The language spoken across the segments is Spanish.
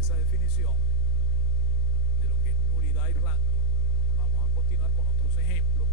esa definición de lo que es nulidad y rango, vamos a continuar con otros ejemplos,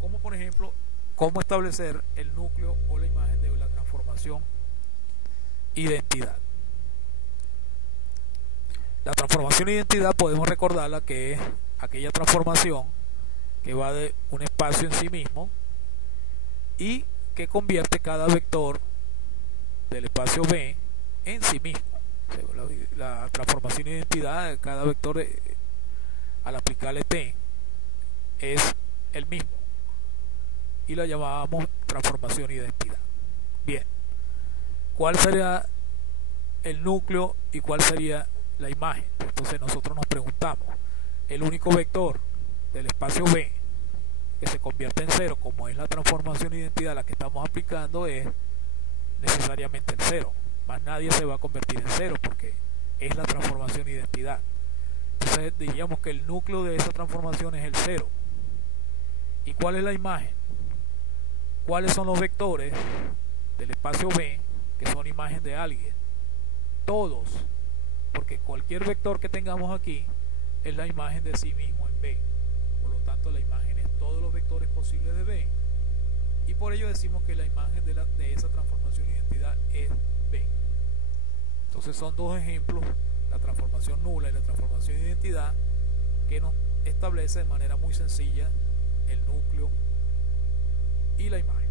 como por ejemplo, cómo establecer el núcleo o la imagen de la transformación identidad. La transformación identidad podemos recordarla que es aquella transformación que va de un espacio en sí mismo y que convierte cada vector del espacio B en sí mismo. La transformación de identidad de cada vector al aplicarle T es el mismo y la llamábamos transformación de identidad. Bien, ¿cuál sería el núcleo y cuál sería la imagen? Entonces nosotros nos preguntamos, el único vector del espacio B que se convierte en cero, como es la transformación de identidad a la que estamos aplicando, es necesariamente el cero, más nadie se va a convertir en cero porque es la transformación de identidad. Entonces diríamos que el núcleo de esa transformación es el cero. ¿Y cuál es la imagen? ¿Cuáles son los vectores del espacio B que son imagen de alguien? Todos, porque cualquier vector que tengamos aquí es la imagen de sí mismo en B. Por lo tanto, la imagen es todos los vectores posibles de B, y por ello decimos que la imagen de esa transformación de identidad es B. Entonces son dos ejemplos, la transformación nula y la transformación de identidad, que nos establece de manera muy sencilla el núcleo y la imagen.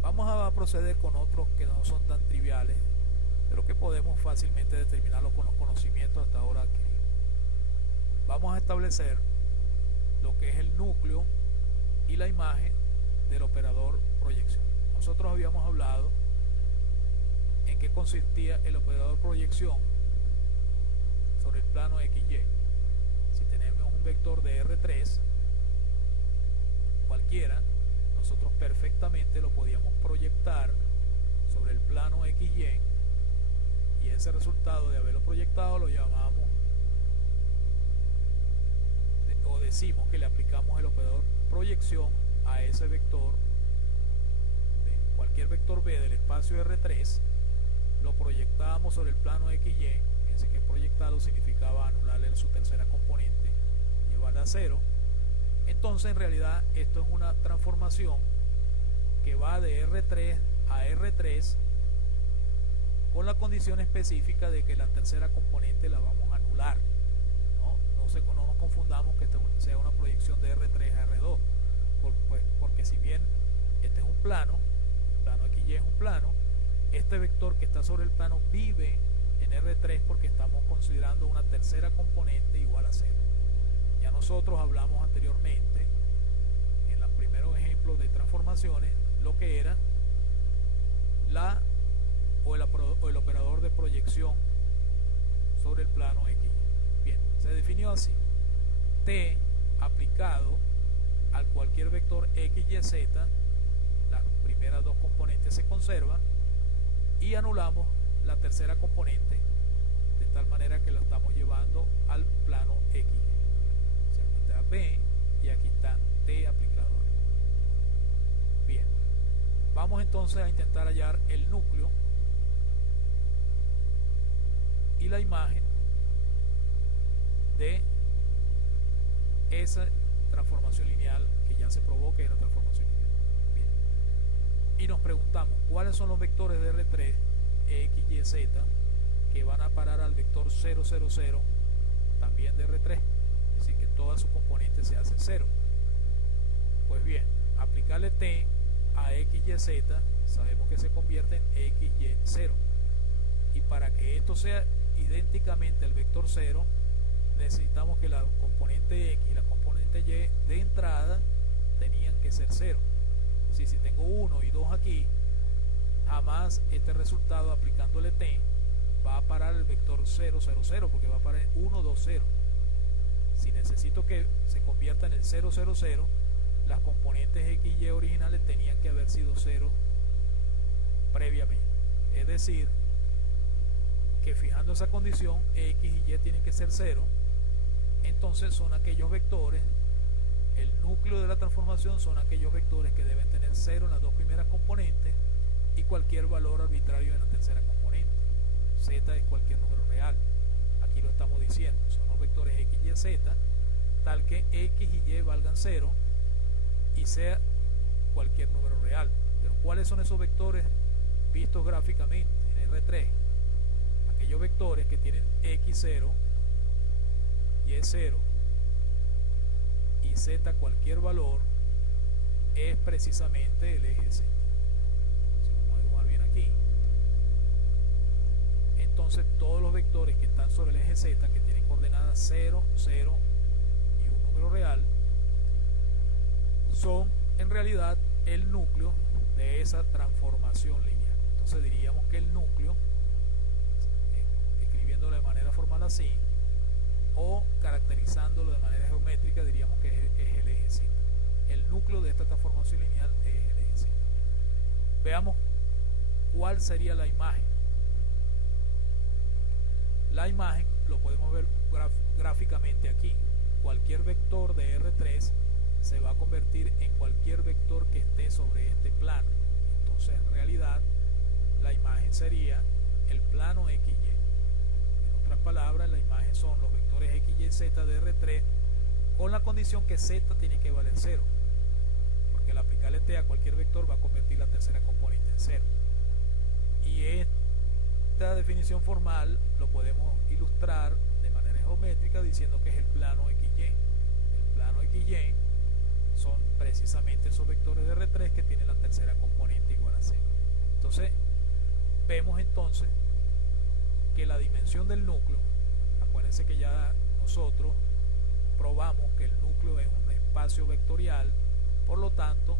Vamos a proceder con otros que no son tan triviales, pero que podemos fácilmente determinarlo con los conocimientos hasta ahora. Que vamos a establecer lo que es el núcleo y la imagen del operador proyección. Nosotros habíamos hablado en qué consistía el operador proyección sobre el plano XY. Si tenemos un vector de R3 cualquiera, nosotros perfectamente lo podíamos proyectar sobre el plano XY, y ese resultado de haberlo proyectado lo llamamos, o decimos que le aplicamos el operador proyección a ese vector B. Cualquier vector B del espacio R3 lo proyectábamos sobre el plano XY. Fíjense que proyectarlo significaba anularle su tercera componente, llevarla a cero. Entonces en realidad esto es una transformación que va de R3 a R3 con la condición específica de que la tercera componente la vamos a anular. No nos confundamos que esta sea una proyección de R3 a R2, porque si bien este es un plano, el plano XY es un plano, este vector que está sobre el plano vive en R3 porque estamos considerando una tercera componente igual a 0. Ya nosotros hablamos anteriormente en los primeros ejemplos de transformaciones lo que era el operador de proyección sobre el plano X. Bien, se definió así: T aplicado al cualquier vector X, Y, Z, las primeras dos componentes se conservan y anulamos la tercera componente de tal manera que la estamos llevando al plano X. O sea, aquí está B y aquí está T aplicado. Bien, vamos entonces a intentar hallar el núcleo y la imagen de esa transformación lineal que ya se probó que era transformación lineal. Bien. Y nos preguntamos cuáles son los vectores de R3, X, Y, Z que van a parar al vector 0, 0, 0 también de R3, es decir que todas sus componentes se hacen 0. Pues bien, aplicarle T a X, Y, Z, sabemos que se convierte en X, Y, 0, y para que esto sea idénticamente al vector 0 necesitamos que la componente X y la componente Y de entrada tenían que ser 0. Es decir, si tengo 1 y 2 aquí, jamás este resultado aplicándole T va a parar el vector 0, 0, 0, porque va a parar en 1, 2, 0. Si necesito que se convierta en el 0, 0, 0, las componentes X y Y originales tenían que haber sido 0 previamente. Es decir, que fijando esa condición, X y Y tienen que ser 0. Entonces son aquellos vectores, el núcleo de la transformación son aquellos vectores que deben tener 0 en las dos primeras componentes y cualquier valor arbitrario en la tercera componente. Z es cualquier número real. Aquí lo estamos diciendo, son los vectores X, Y, Z, tal que X y Y valgan 0 y sea cualquier número real. Pero ¿cuáles son esos vectores vistos gráficamente en R3? Aquellos vectores que tienen X0, Y0 y Z cualquier valor es precisamente el eje Z. Si vamos a dibujar bien aquí, entonces todos los vectores que están sobre el eje Z, que tienen coordenadas 0, 0 y un número real, son en realidad el núcleo de esa transformación lineal. Entonces diríamos que el núcleo, escribiéndolo de manera formal así, o caracterizándolo de manera geométrica, diríamos que es el eje Z. El núcleo de esta transformación lineal es el eje Z. Veamos cuál sería la imagen. La imagen lo podemos ver gráficamente aquí. Cualquier vector de R3 se va a convertir en cualquier vector que esté sobre este plano. Entonces en realidad la imagen sería el plano XY. En otras palabras, la imagen son los vectores X, Y, Z de R3 con la condición que Z tiene que valer 0, porque al aplicarle T a cualquier vector va a convertir la tercera componente en 0. Y esta definición formal lo podemos ilustrar de manera geométrica diciendo que es el plano XY. El plano XY son precisamente esos vectores de R3 que tienen la tercera componente igual a 0. Entonces vemos entonces que la dimensión del núcleo, acuérdense que ya nosotros probamos que el núcleo es un espacio vectorial, por lo tanto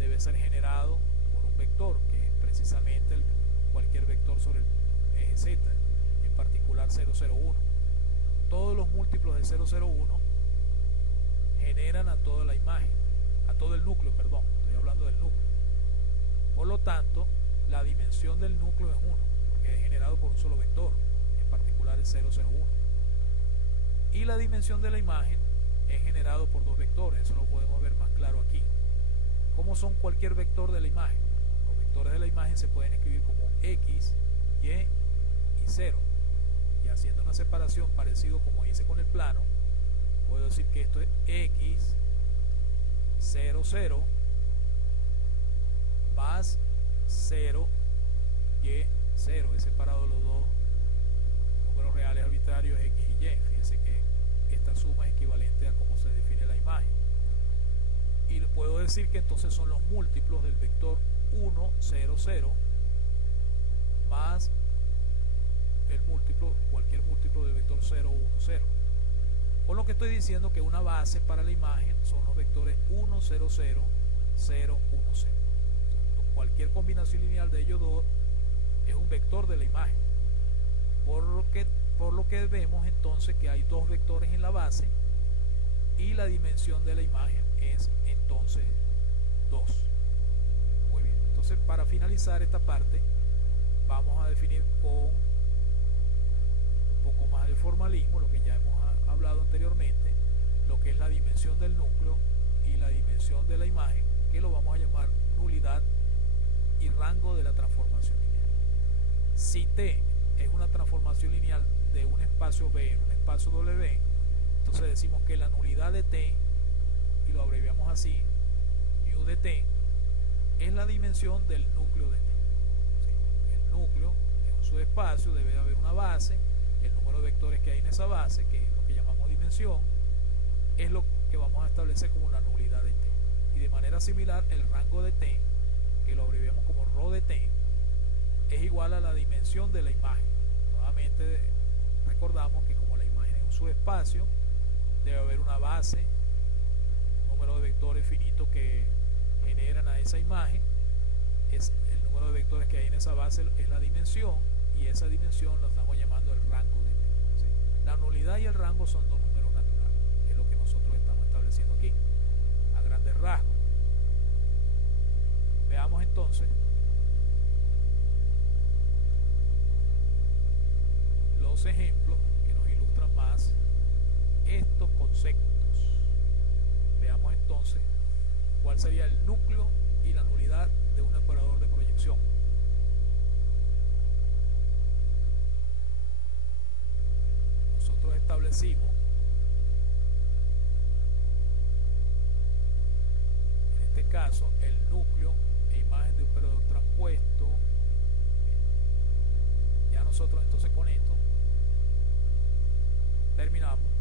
debe ser generado por un vector, que es precisamente cualquier vector sobre el eje Z, en particular 0,01. Todos los múltiplos de 0,01 generan a toda la imagen, a todo el núcleo, perdón, estoy hablando del núcleo. Por lo tanto, la dimensión del núcleo es 1, porque es generado por un solo vector, en particular el 0,01. Y la dimensión de la imagen es generado por dos vectores, eso lo podemos ver más claro aquí. ¿Cómo son cualquier vector de la imagen? Los vectores de la imagen se pueden escribir como X, Y y 0. Y haciendo una separación parecido como hice con el plano, puedo decir que esto es X 0, 0 más 0 Y 0. He separado los dos números reales arbitrarios X y Y. Fíjense que esta suma es equivalente a cómo se define la imagen. Y puedo decir que entonces son los múltiplos del vector 1, 0, 0 más el múltiplo, cualquier múltiplo del vector 0, 1, 0. Con lo que estoy diciendo que una base para la imagen son los vectores 1, 0, 0, 0, 1, 0. Cualquier combinación lineal de ellos dos es un vector de la imagen. Por lo que vemos entonces que hay dos vectores en la base y la dimensión de la imagen es entonces 2. Muy bien, entonces para finalizar esta parte vamos a definir con un poco más de formalismo lo que ya hemos hablado anteriormente, lo que es la dimensión del núcleo y la dimensión de la imagen, que lo vamos a llamar nulidad y rango de la transformación lineal. Si T es una transformación lineal de un espacio B en un espacio W, entonces decimos que la nulidad de T, y lo abreviamos así, mu de T, es la dimensión del núcleo de T. ¿Sí? El núcleo es un subespacio, debe haber una base, el número de vectores que hay en esa base, que es lo que llamamos dimensión, es lo que vamos a establecer como la nulidad de T. Y de manera similar, el rango de T, que lo abreviamos como ρ de T, es igual a la dimensión de la imagen. Nuevamente recordamos que como la imagen es un subespacio, debe haber una base, un número de vectores finito que generan a esa imagen, es el número de vectores que hay en esa base es la dimensión, y esa dimensión lo estamos llamando el rango de T. ¿Sí? La nulidad y el rango son dos números naturales, que es lo que nosotros estamos estableciendo aquí, a grandes rasgos. Veamos entonces los ejemplos que nos ilustran más estos conceptos. Veamos entonces cuál sería el núcleo y la nulidad de un operador de proyección. establecimos, en este caso, el núcleo e imagen de un operador transpuesto. Ya nosotros entonces con esto terminamos